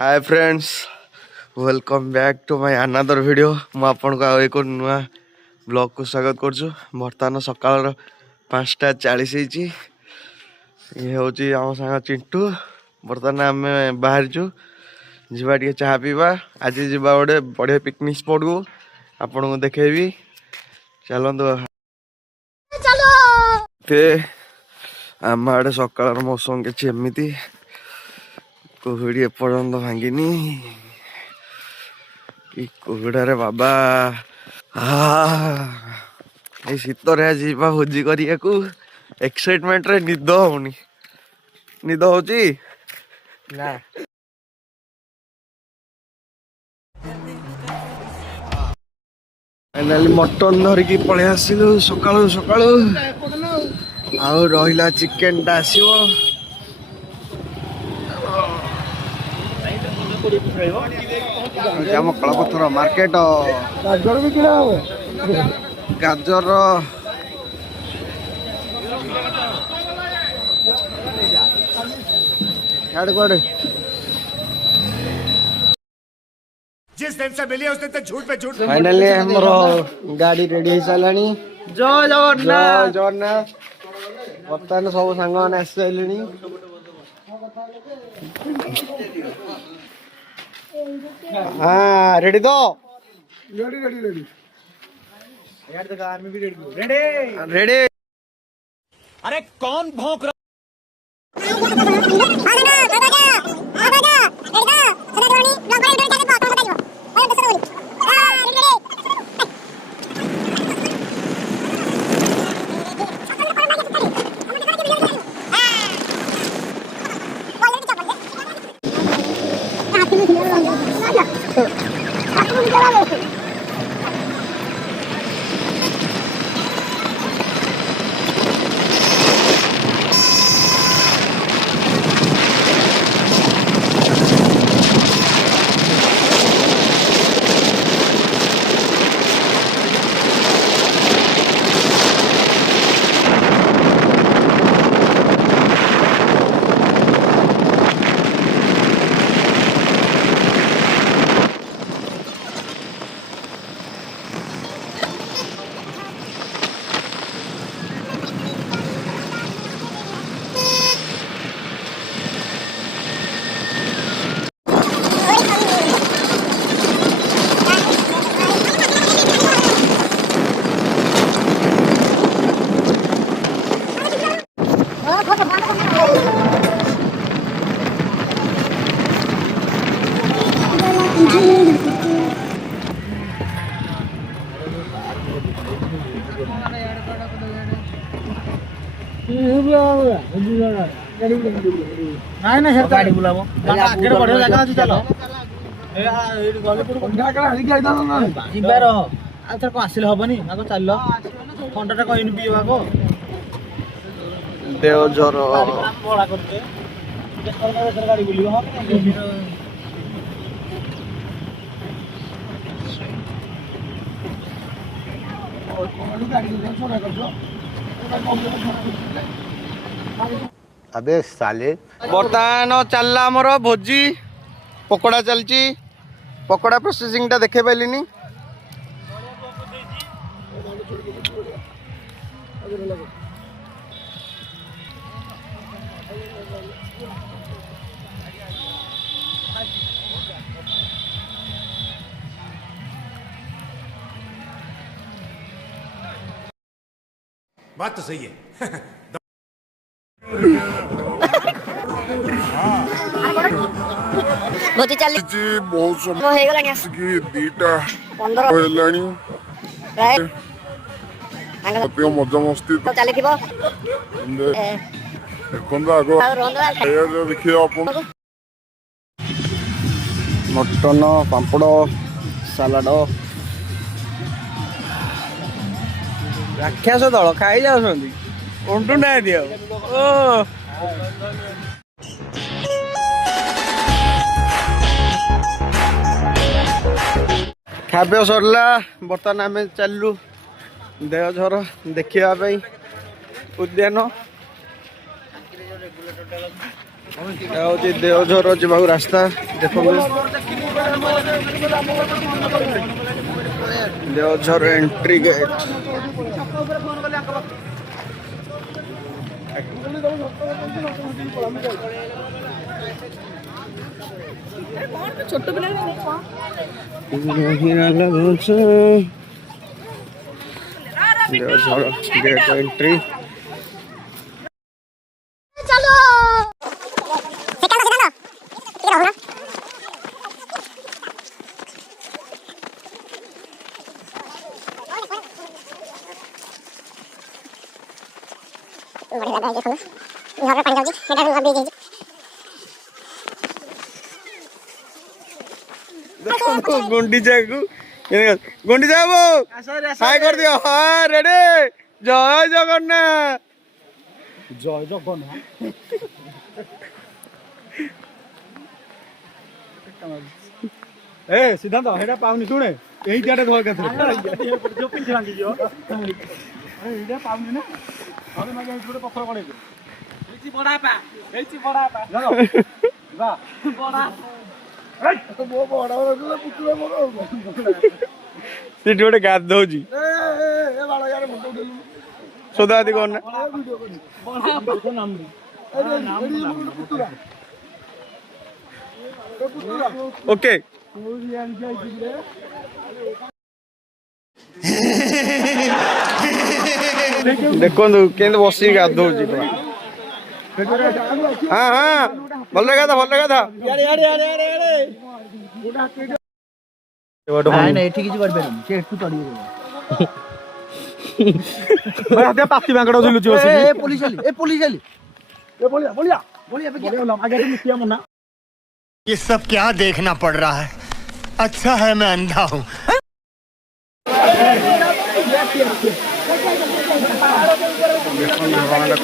Hi friends, welcome back to my another video. मु आपन को एक नुआ ब्लॉग को स्वागत करछु। बर्तमान सकाळ 5:40 होईची। ये होची आम संग चिंटू। बर्तमान आम बाहर छु जीवा टिके चाहा पीवा। आज जीवा गोटे बढ़िया पिकनिक स्पॉट को आपन को देखेबी। चलंदो चलो ते आम आड़े सकाळ मौसम के एमती कोहड़ी एपर्यंत भांगिनी कि कोहड़ा रे बाबा। ये शीतरे आज भोजी करिया एक्साइटमेंट रे निद होनी। निद होची ना फाइनाली मटन धरिकी पळे आसिलु सकाळु सकाळु। आउ रहिला चिकेन टा आसीबो। आम कलापथर मार्केट गाजर भी किना हो। गाजर जिस दिन से मिली उस दिन तक झूठ पे झूठ। फाइनली हमर गाड़ी रेडी हो सालानी। जय जगन्नाथ। जय जगन्नाथ। वर्तमान सब सांग माने आस साइलेनी। हाँ रेडी तो रेडी रेडी रेडी यार देखो आर्मी भी रेडी रेडी रेडी। अरे कौन भौंक रहा? ନାଇଁ ନାଇଁ ହେଟା ଗାଡ଼ି ବୁଲାବ ଆଗରେ ବଢିଆ ଜାଗା ଅଛି ଚାଲ ଏ ଏଇଠି ଗଲେ ପୁଣି କଣ୍ଢା ଆଣିକି ଆଇଥାନ୍ତ ନା ଯିବାର ଆଉ ଥର କଣ ଆସିଲେ ହବନି ଆଗ ଚାଲ ଥଣ୍ଡାଟା କହିନି ପିଇବାକୁ ଦେହ ଜର ବଳା କରୁଛେ ଗାଡ଼ି ବୁଲିବ ହଁ अबे साले बर्तमान चलला आमर भोजी पकोड़ा चलची। पकोड़ा प्रोसेसिंग टा देखे पाइलिनी। बात तो सही है। भोजी चली बहुत वो हे गलानी समझ दीटा 15 हेलानी राय अतिक मजा मस्ती तो चली थिबो देखो आग और रोंदवा देखिए अपन मटन पापड़ सालाड राक्षस दल खाई जाऊँगी उंटू ना दियो ओ खाद्य सरला। बर्तमान आम चलू देवझर देखा उद्यान। ହେଉଛି ଦେଓଝର ଯିବାକୁ ରାସ୍ତା ଦେଖନ୍ତୁ। Deojhar entry gate. छोट पिला देओझर गेट एंट्री। चलो गुंडीचा गुंडीचा हाय कर दियो। हाँ रेडी। जय जगन्नाथ। জয় জগন্নাথ ए सिद्धांत हेडा पाउनी सुने एही टाटे धोय के जो पिंच भांगी जो एहीटा पाउनी ना अरे मगे एही छोटे पत्थर पड़े एही बड़ा पा जानो बा बड़ा ए तो बो बड़ा पुतला बड़ा ସେଠି ଗୋଟେ ଗାଧଉଛି ए बाळा यार मुंडो देलु ସୋଦାଦି କର ନା। बड़ा नाम नाम पुतला ओके ଦେଖନ୍ତୁ କେମିତି ବସିକି ଗାଧଉଛି। ହଁ ହଁ ଭଲରେ ଗାଧା ଭଲରେ ଗାଧା। ନାଇଁ ନାଇଁ ଏଠି କିଛି କରିପାରିବନି ସେ ଏଠୁ ଚଢିବ ଭାଇ ହାତେ ପାତି ମାଙ୍କଡ ଝୁଲୁଛି ବସିକି। ଏ ପୋଲିସ ଆଲି ଏ ପୋଲିସ ଆଲି ଏ ବଳିଆ ବଳିଆ ବଳିଆ ବଳିଆ ଆगे ମିଟିଆ ମନା। ये सब क्या देखना पड़ रहा है? अच्छा है मैं अंधा हूँ।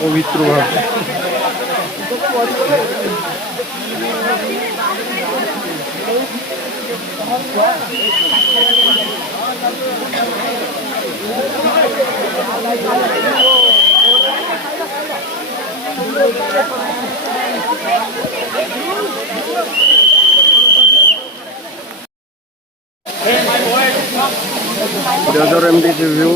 को ଭିତରୁ ବାହାରୁଛି। देओझर एमडी व्यू।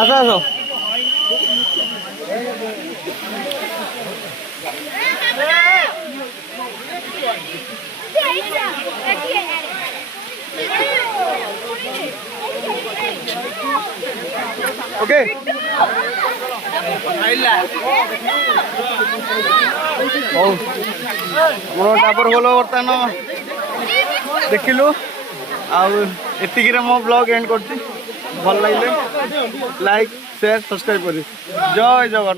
ଆସ ଆସ। ओके ହଉ ମୋର ତାପରେ ଗଲ ବର୍ତ୍ତମାନ ଦେଖିଲୁ ଆଉ ଏତିକିରେ ମୋ ବ୍ଲଗ ଏଣ୍ଡ କରୁଛି। ଭଲ ଲାଗିଲେ ଲାଇକ୍ ସେୟାର ସବସ୍କ୍ରାଇବ କରି ଜୟ ଜଗନ୍ନାଥ।